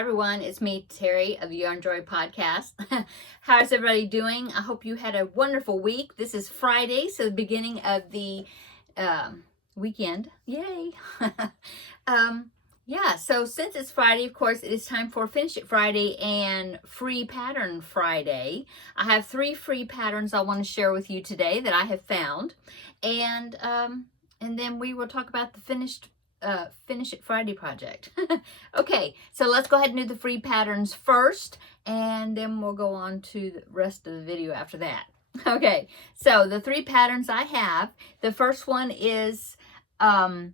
Hi everyone, it's me, Terry of the Yarn Joy podcast. How's everybody doing? I hope you had a wonderful week. This is Friday, so the beginning of the weekend. Yay! Yeah, so since it's Friday, of course, it is time for Finish It Friday and Free Pattern Friday. I have 3 free patterns I want to share with you today that I have found, and then we will talk about the Finish It Friday project. Okay, so let's go ahead and do the free patterns first, and then we'll go on to the rest of the video after that. Okay, so the 3 patterns I have, the first one is, I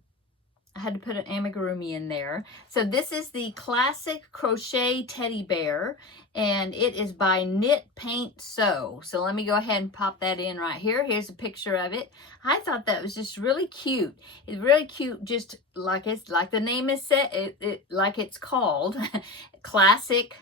had to put an amigurumi in there. So this is the classic crochet teddy bear, and it is by Knit Paint Sew. So let me go ahead and pop that in right here. Here's a picture of it. I thought that was just really cute. It's really cute, just like the name is set, like it's called, classic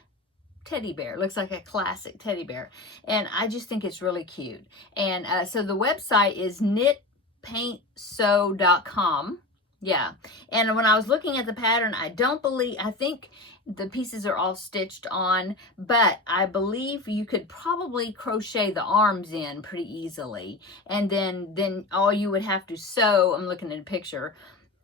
teddy bear. It looks like a classic teddy bear, and I just think it's really cute. And so the website is knitpaintsew.com. Yeah, and when I was looking at the pattern, I think the pieces are all stitched on, but I believe you could probably crochet the arms in pretty easily, and then all you would have to sew, I'm looking at a picture,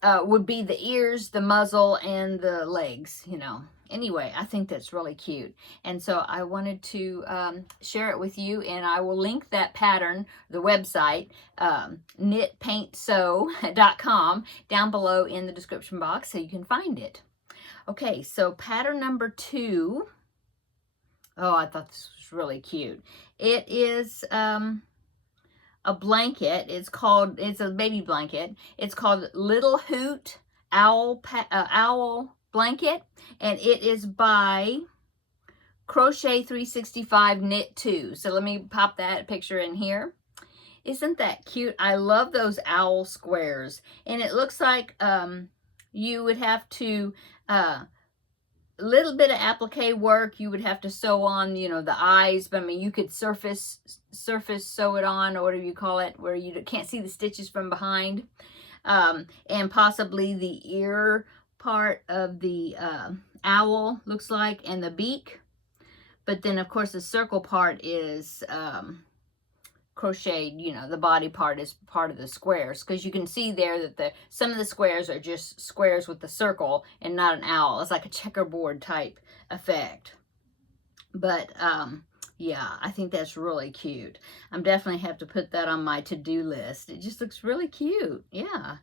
would be the ears, the muzzle, and the legs, you know. Anyway, I think that's really cute, and so I wanted to share it with you, and I will link that pattern, the website, knitpaintsew.com, down below in the description box so you can find it. Okay, so pattern number 2. Oh, I thought this was really cute. It is a blanket. It's a baby blanket. It's called Little Hoot Owl Blanket, and it is by Crochet 365 Knit 2. So let me pop that picture in here. Isn't that cute? I love those owl squares, and it looks like you would have to little bit of applique work. You would have to sew on, you know, the eyes, but I mean, you could surface sew it on, or whatever you call it, where you can't see the stitches from behind, and possibly the ear part of the owl, looks like, and the beak. But then, of course, the circle part is crocheted, you know, the body part is part of the squares, because you can see there that some of the squares are just squares with the circle and not an owl. It's like a checkerboard type effect. But yeah, I think that's really cute. I'm definitely have to put that on my to-do list. It just looks really cute. Yeah,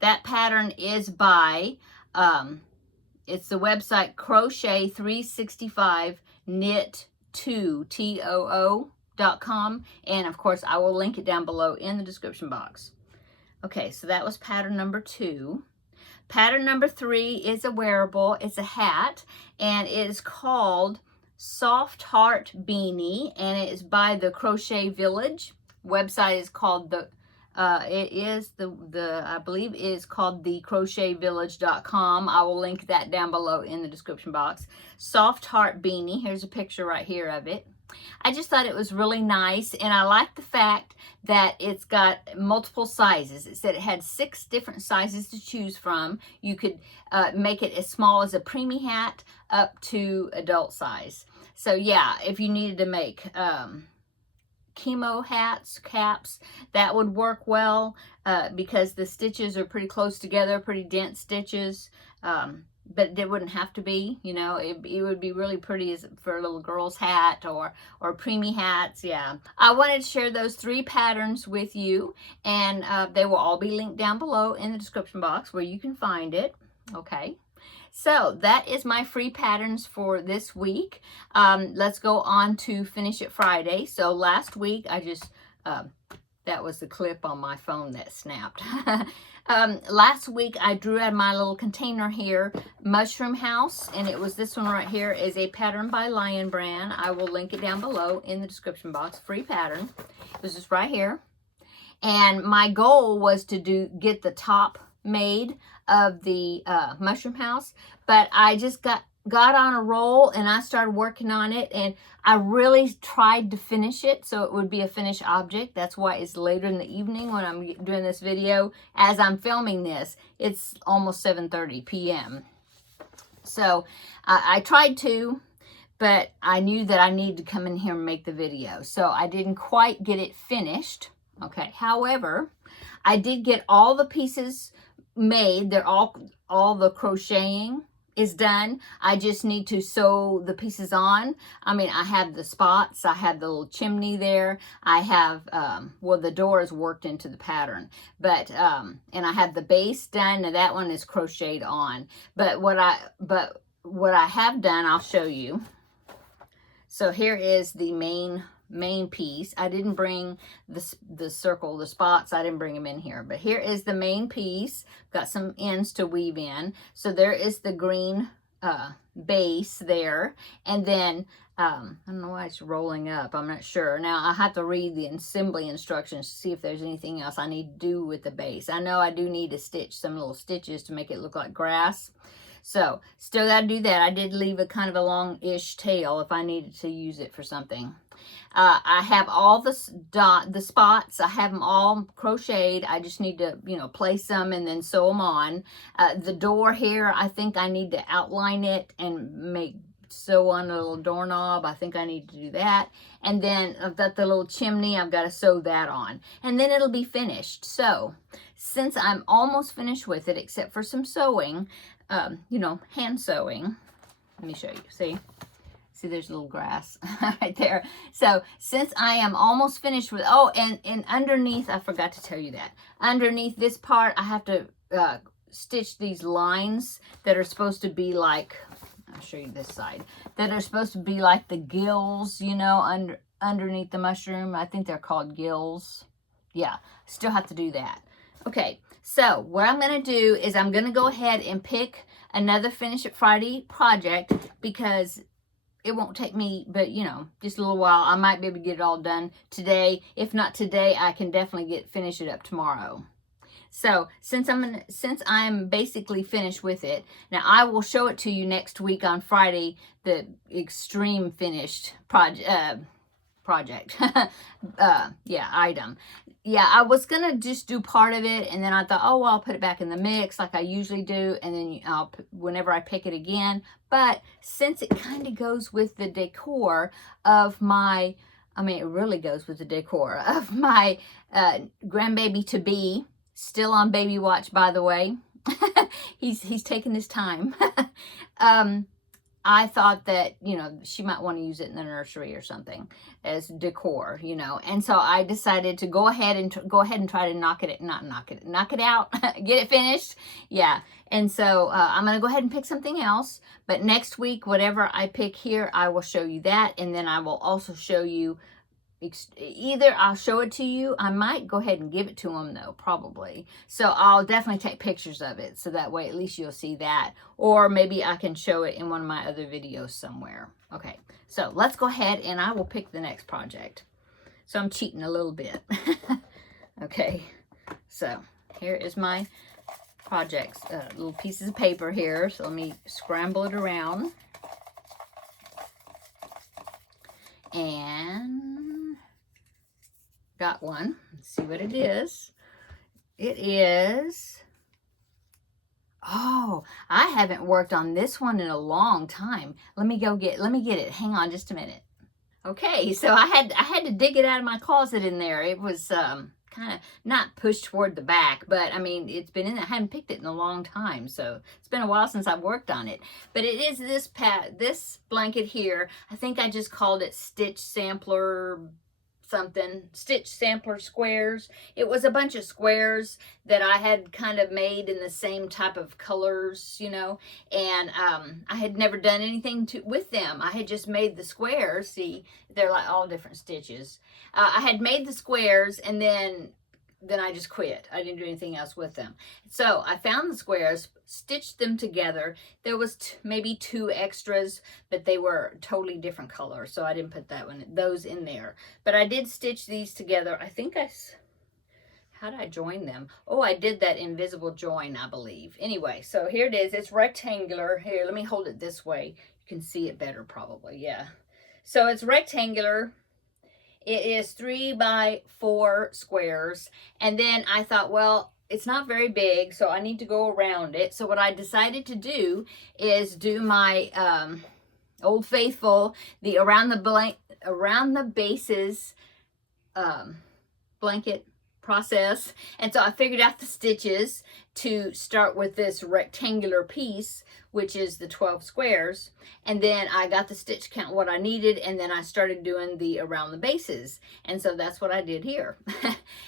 that pattern is by it's the website Crochet 365 Knit 2 TOO.com, and of course I will link it down below in the description box. Okay, so that was pattern number 2. Pattern number 3 is a wearable. It's a hat, and it is called Soft Heart Beanie, and it is by the Crochet Village. Website is called I believe it is called thecrochetvillage.com. I will link that down below in the description box. Soft Heart Beanie. Here's a picture right here of it. I just thought it was really nice, and I like the fact that it's got multiple sizes. It said it had 6 different sizes to choose from. You could make it as small as a preemie hat up to adult size. So yeah, if you needed to make chemo hats, caps, that would work well, because the stitches are pretty close together, pretty dense stitches, but it wouldn't have to be, you know. It would be really pretty for a little girl's hat or preemie hats. Yeah, I wanted to share those 3 patterns with you, and they will all be linked down below in the description box where you can find it. Okay, so that is my free patterns for this week. Let's go on to Finish It Friday. So last week I just, that was the clip on my phone that snapped. Last week I drew out my little container here, Mushroom House, and it was this one right here, is a pattern by Lion Brand. I will link it down below in the description box. Free pattern. It was just right here. And my goal was to get the top made of the Mushroom House, but I just got on a roll and I started working on it, and I really tried to finish it so it would be a finished object. That's why it's later in the evening when I'm doing this video. As I'm filming this, it's almost 7:30 p.m. So I tried to, but I knew that I needed to come in here and make the video. So I didn't quite get it finished. Okay, however, I did get all the pieces made. They're all the crocheting is done. I just need to sew the pieces on. I mean, I have the spots. I have the little chimney there. I have, well, the door is worked into the pattern, but, and I have the base done. Now that one is crocheted on, but what I have done, I'll show you. So here is the main piece. I didn't bring the circle, the spots, I didn't bring them in here, but here is the main piece. Got some ends to weave in. So there is the green base there, and then I don't know why it's rolling up, I'm not sure. Now I have to read the assembly instructions to see if there's anything else I need to do with the base. I know I do need to stitch some little stitches to make it look like grass. So still got to do that. I did leave a kind of a long-ish tail if I needed to use it for something. I have all the spots. I have them all crocheted. I just need to, you know, place them and then sew them on. The door here, I think I need to outline it and sew on a little doorknob. I think I need to do that. And then I've got the little chimney. I've got to sew that on. And then it'll be finished. So since I'm almost finished with it, except for some sewing, you know, hand sewing. Let me show you. See, there's a little grass right there. So since I am almost finished with, oh, and underneath, I forgot to tell you that. Underneath this part, I have to stitch these lines that are supposed to be like, I'll show you this side, that are supposed to be like the gills, you know, underneath the mushroom. I think they're called gills. Yeah, still have to do that. Okay, so what I'm going to do is I'm going to go ahead and pick another Finish It Friday project, because it won't take me, but you know, just a little while. I might be able to get it all done today. If not today, I can definitely finish it up tomorrow. So since I'm basically finished with it, now I will show it to you next week on Friday, the extreme finished project. Item. Yeah, I was gonna just do part of it, and then I thought, oh well, I'll put it back in the mix like I usually do, and then whenever I pick it again. But since it kind of goes with the decor of my, I mean, it really goes with the decor of my grandbaby to be, still on baby watch, by the way. he's taking his time. I thought that, you know, she might want to use it in the nursery or something as decor, you know. And so I decided to go ahead and try to knock it out, get it finished. Yeah. And so I'm going to go ahead and pick something else. But next week, whatever I pick here, I will show you that. And then I will also show you, either I'll show it to you. I might go ahead and give it to them though, probably. So I'll definitely take pictures of it, so that way at least you'll see that. Or maybe I can show it in one of my other videos somewhere. Okay, so let's go ahead and I will pick the next project. So I'm cheating a little bit. Okay, so here is my projects, little pieces of paper here. So let me scramble it around. And got one. Let's see what it is. It is, oh, I haven't worked on this one in a long time. Let me get it. Hang on just a minute. Okay, so I had to dig it out of my closet in there. It was kind of not pushed toward the back, but I mean, it's been in there. I haven't picked it in a long time, so it's been a while since I've worked on it. But it is this blanket here. I think I just called it Stitch Sampler something, Stitch Sampler Squares. It was a bunch of squares that I had kind of made in the same type of colors, you know, and I had never done anything with them. I had just made the squares. See, they're like all different stitches. I had made the squares, and then I just quit. I didn't do anything else with them. So I found the squares, stitched them together. There was maybe 2 extras, but they were totally different colors, so I didn't put those in there. But I did stitch these together. I think how did I join them? Oh, I did that invisible join, I believe. Anyway, so here it is. It's rectangular. Here, let me hold it this way. You can see it better probably, yeah. So it's rectangular. It is 3 by 4 squares. And then I thought, well, it's not very big, so I need to go around it. So what I decided to do is do my Old Faithful, the around the bases blanket process. And so I figured out the stitches to start with this rectangular piece, which is the 12 squares. And then I got the stitch count, what I needed, and then I started doing the around the bases. And so that's what I did here.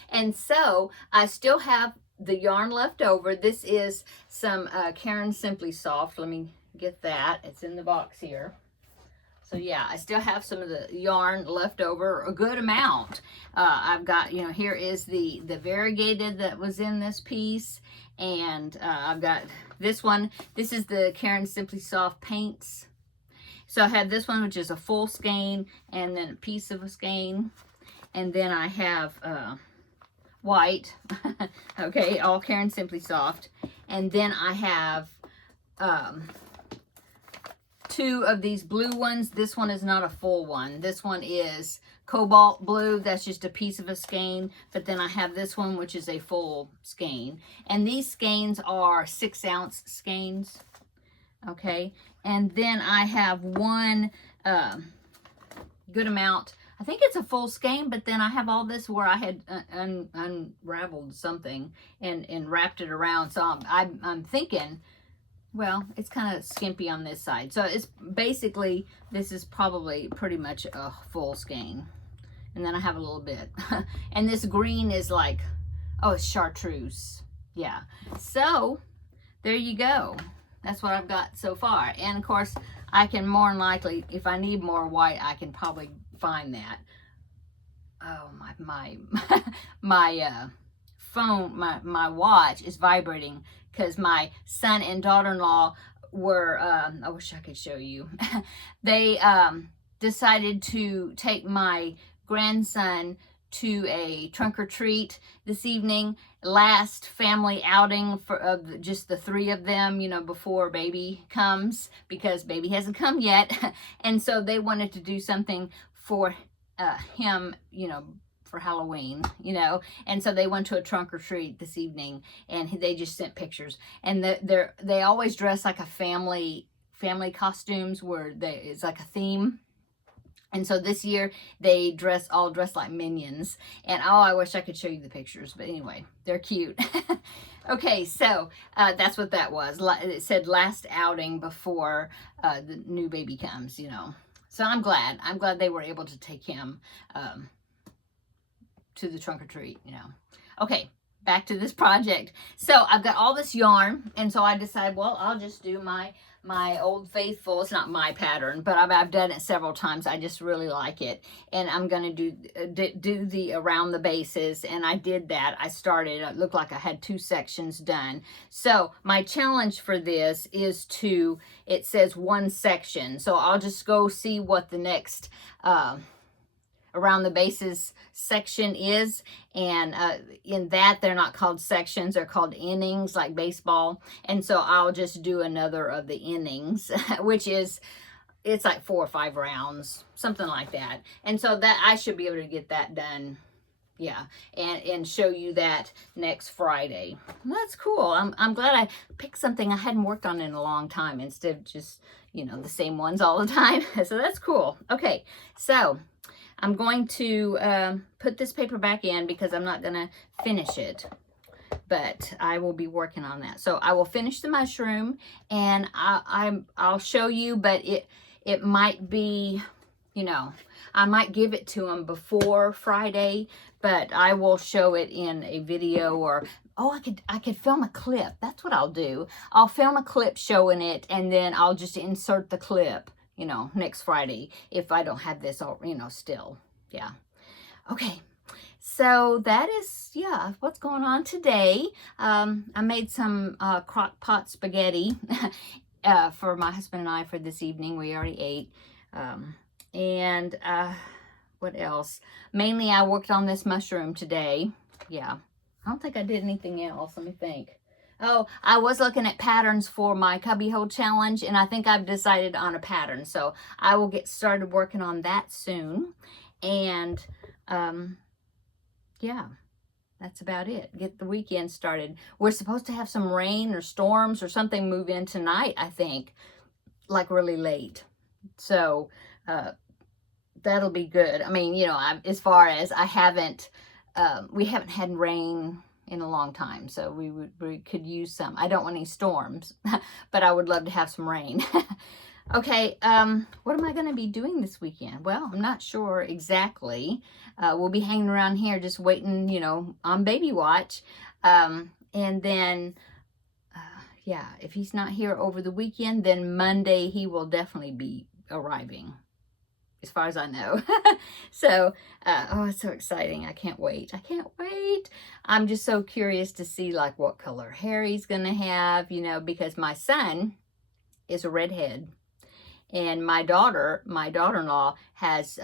And so I still have the yarn left over. This is some Caron Simply Soft. Let me get that. It's in the box here. So yeah, I still have some of the yarn left over, a good amount. I've got, you know, here is the variegated that was in this piece. And I've got this one. This is the Caron Simply Soft Paints. So I have this one, which is a full skein, and then a piece of a skein. And then I have white, okay, all Caron Simply Soft. And then I have two of these blue ones. This one is not a full one. This one is cobalt blue. That's just a piece of a skein. But then I have this one, which is a full skein. And these skeins are 6-ounce skeins. Okay. And then I have one good amount. I think it's a full skein, but then I have all this where I had unraveled something and wrapped it around. So I'm thinking, well, it's kind of skimpy on this side. So it's basically, this is probably pretty much a full skein. And then I have a little bit. And this green is like, oh, it's chartreuse. Yeah. So there you go. That's what I've got so far. And of course, I can more than likely, if I need more white, I can probably find that. Oh, my phone, my watch is vibrating because my son and daughter-in-law were, I wish I could show you. They decided to take my grandson to a trunk or treat this evening. Last family outing for just the three of them, you know, before baby comes, because baby hasn't come yet. And so they wanted to do something for him, you know, for Halloween, you know. And so they went to a trunk or treat this evening, and they just sent pictures. And they always dress like a family costumes where it's like a theme. And so this year they all dressed like minions. And oh, I wish I could show you the pictures, but anyway, they're cute. Okay, so that's what that was. It said last outing before the new baby comes, you know. So I'm glad they were able to take him to the trunk or treat, you know. Okay, back to this project. So I've got all this yarn, and so I decided, well, I'll just do my Old Faithful. It's not my pattern, but I've done it several times. I just really like it, and I'm gonna do the around the bases. And I did that. I started. It looked like I had 2 sections done. So my challenge for this is it says 1 section. So I'll just go see what the next around the bases section is, and in that they're not called sections, they're called innings, like baseball. And so I'll just do another of the innings, which is, it's like 4 or 5 rounds, something like that. And so that I should be able to get that done, yeah, and show you that next Friday. That's cool. I'm glad I picked something I hadn't worked on in a long time instead of just, you know, the same ones all the time. So that's cool. Okay, so I'm going to put this paper back in because I'm not going to finish it, but I will be working on that. So I will finish the mushroom, and I'll show you, but it might be, you know, I might give it to them before Friday, but I will show it in a video, or oh, I could film a clip. That's what I'll do. I'll film a clip showing it, and then I'll just insert the clip, you know, next Friday, if I don't have this all, you know, still. Yeah. Okay. So that is, yeah, what's going on today. I made some crock pot spaghetti for my husband and I for this evening. We already ate. And what else? Mainly I worked on this mushroom today. Yeah. I don't think I did anything else. Let me think. Oh, I was looking at patterns for my cubbyhole challenge, and I think I've decided on a pattern. So I will get started working on that soon. And yeah, that's about it. Get the weekend started. We're supposed to have some rain or storms or something move in tonight, I think, like really late. So that'll be good. I mean, you know, as far as we haven't had rain in a long time, so we could use some. I don't want any storms, but I would love to have some rain. Okay, what am I going to be doing this weekend? Well, I'm not sure exactly. We'll be hanging around here just waiting, you know, on baby watch. And then, yeah, if he's not here over the weekend, then Monday he will definitely be arriving, as far as I know. So, oh, it's so exciting. I can't wait. I can't wait. I'm just so curious to see, like, what color hair he's going to have, you know, because my son is a redhead. And my daughter-in-law has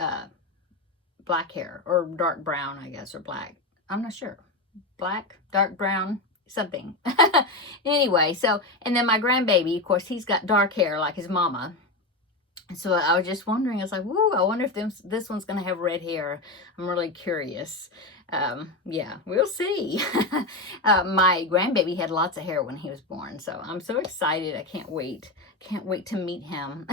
black hair, or dark brown, I guess, or black. I'm not sure. Black, dark brown, something. Anyway, so, and then my grandbaby, of course, he's got dark hair like his mama. So I was just wondering, I was like, woo, I wonder if this one's going to have red hair. I'm really curious. Yeah, we'll see. My grandbaby had lots of hair when he was born, so I'm so excited. I can't wait. Can't wait to meet him.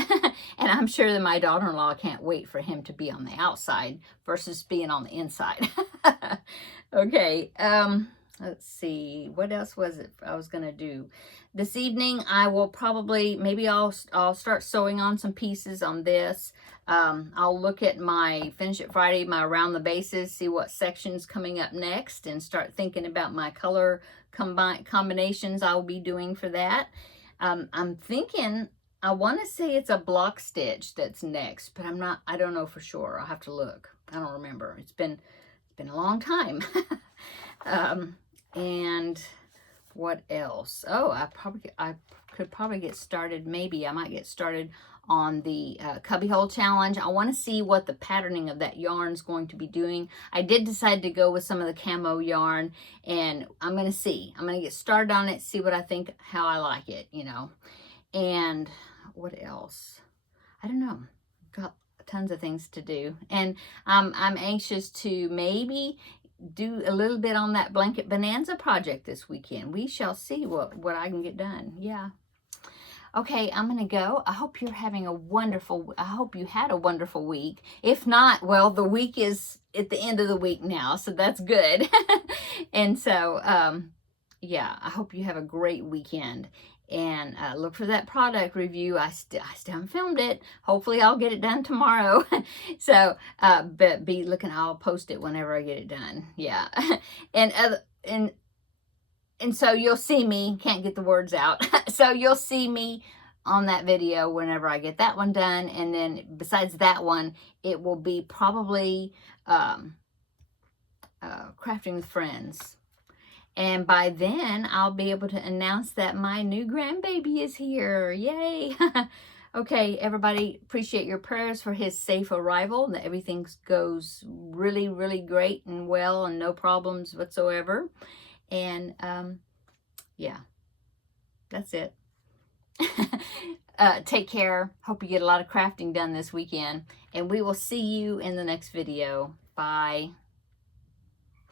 And I'm sure that my daughter-in-law can't wait for him to be on the outside versus being on the inside. Okay, let's see. What else was it I was going to do? This evening, I will probably, maybe I'll start sewing on some pieces on this. I'll look at my Finish It Friday, my Around the Bases, see what section's coming up next, and start thinking about my color combinations I'll be doing for that. I'm thinking, I want to say it's a block stitch that's next, but I don't know for sure. I'll have to look. I don't remember. It's been a long time. And what else? Oh, I could probably get started. Maybe I might get started on the cubbyhole challenge. I want to see what the patterning of that yarn is going to be doing. I did decide to go with some of the camo yarn, and I'm going to see. I'm going to get started on it, see what I think, how I like it, you know. And what else? I don't know. Got tons of things to do, and I'm anxious to maybe do a little bit on that blanket bonanza project this weekend. We shall see what I can get done. Yeah. Okay, I'm going to go. I hope you're having I hope you had a wonderful week. If not, well, the week is at the end of the week now, so that's good. And so, yeah, I hope you have a great weekend. And look for that product review. I still haven't filmed it. Hopefully I'll get it done tomorrow. So, but be looking, I'll post it whenever I get it done. Yeah. And so you'll see me, can't get the words out. So you'll see me on that video whenever I get that one done. And then besides that one, it will be probably Crafting with Friends. And by then, I'll be able to announce that my new grandbaby is here. Yay! Okay, everybody, appreciate your prayers for his safe arrival, that everything goes really, really great and well and no problems whatsoever. And, yeah, that's it. Take care. Hope you get a lot of crafting done this weekend. And we will see you in the next video. Bye.